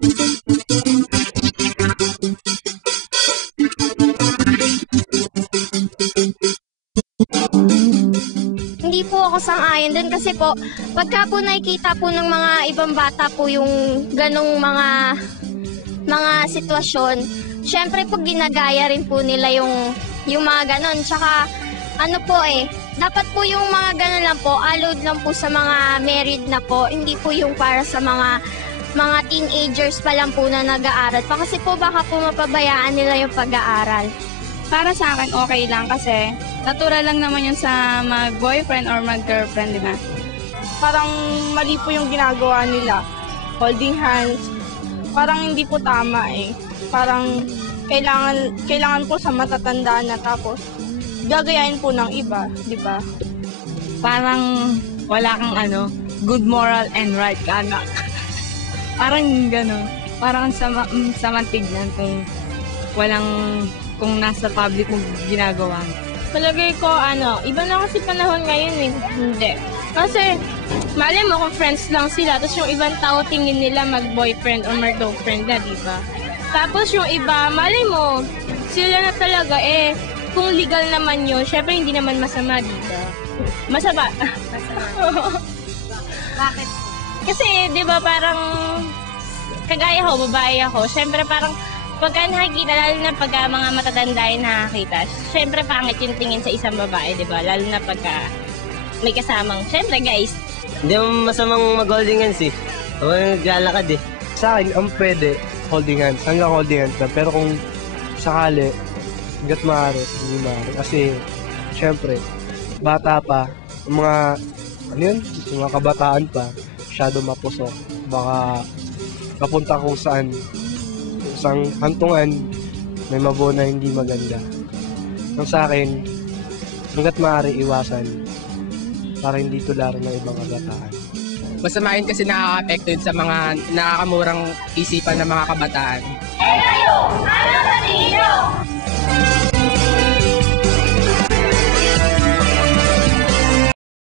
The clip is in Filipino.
Hindi po ako sang-ayon dun kasi po, pagka po nakikita po ng mga ibang bata po yung ganong mga sitwasyon, syempre po ginagaya rin po nila yung mga ganon. Tsaka ano po dapat po yung mga ganon lang po, allowed lang po sa mga married na po, hindi po yung para sa mga teenagers pa lang po na nag-aaral pa. Kasi po baka po mapabayaan nila yung pag-aaral. Para sa akin, okay lang kasi natural lang naman yun sa mag-boyfriend or mag-girlfriend, di ba? Parang mali po yung ginagawa nila. Holding hands. Parang hindi po tama Parang kailangan po sa matatanda na tapos gagayahin po ng iba, di ba? Parang wala kang good moral and right ka anak. Parang gano'n. Parang sama tignan kung nasa public mo ginagawa. Palagay ko, iba na kasi panahon ngayon Hindi. Kasi, malay mo kung friends lang sila, tapos yung ibang tao tingin nila mag-boyfriend or mag-girlfriend na, di ba? Tapos yung iba, malay mo, sila na talaga, kung legal naman yun, syempre hindi naman masama, di ba? Masama. Bakit? Kasi, di ba, parang, kagaya ko, babae ako, syempre parang, pagka nakikita, lalo na pagka mga matatanda yung nakakita, syempre pangit yung tingin sa isang babae, di ba? Lalo na pagka may kasamang, syempre guys. Hindi mo masamang mag-holding hands O naglalakad Sa akin, ang pwede, holding hands. Hanggang holding hands na. Pero kung sakali, hanggat maaari, hindi maaari. Kasi, syempre, bata pa, yung mga, yung mga kabataan pa, masyado mapusok. Baka, papunta kung saan, isang hantungan, may mabuo na hindi maganda. Ang sa akin, hanggat maaari iwasan para hindi tularan ng ibang kabataan. Masama yun kasi nakaka-affect sa mga nakakamurang isipan ng mga kabataan.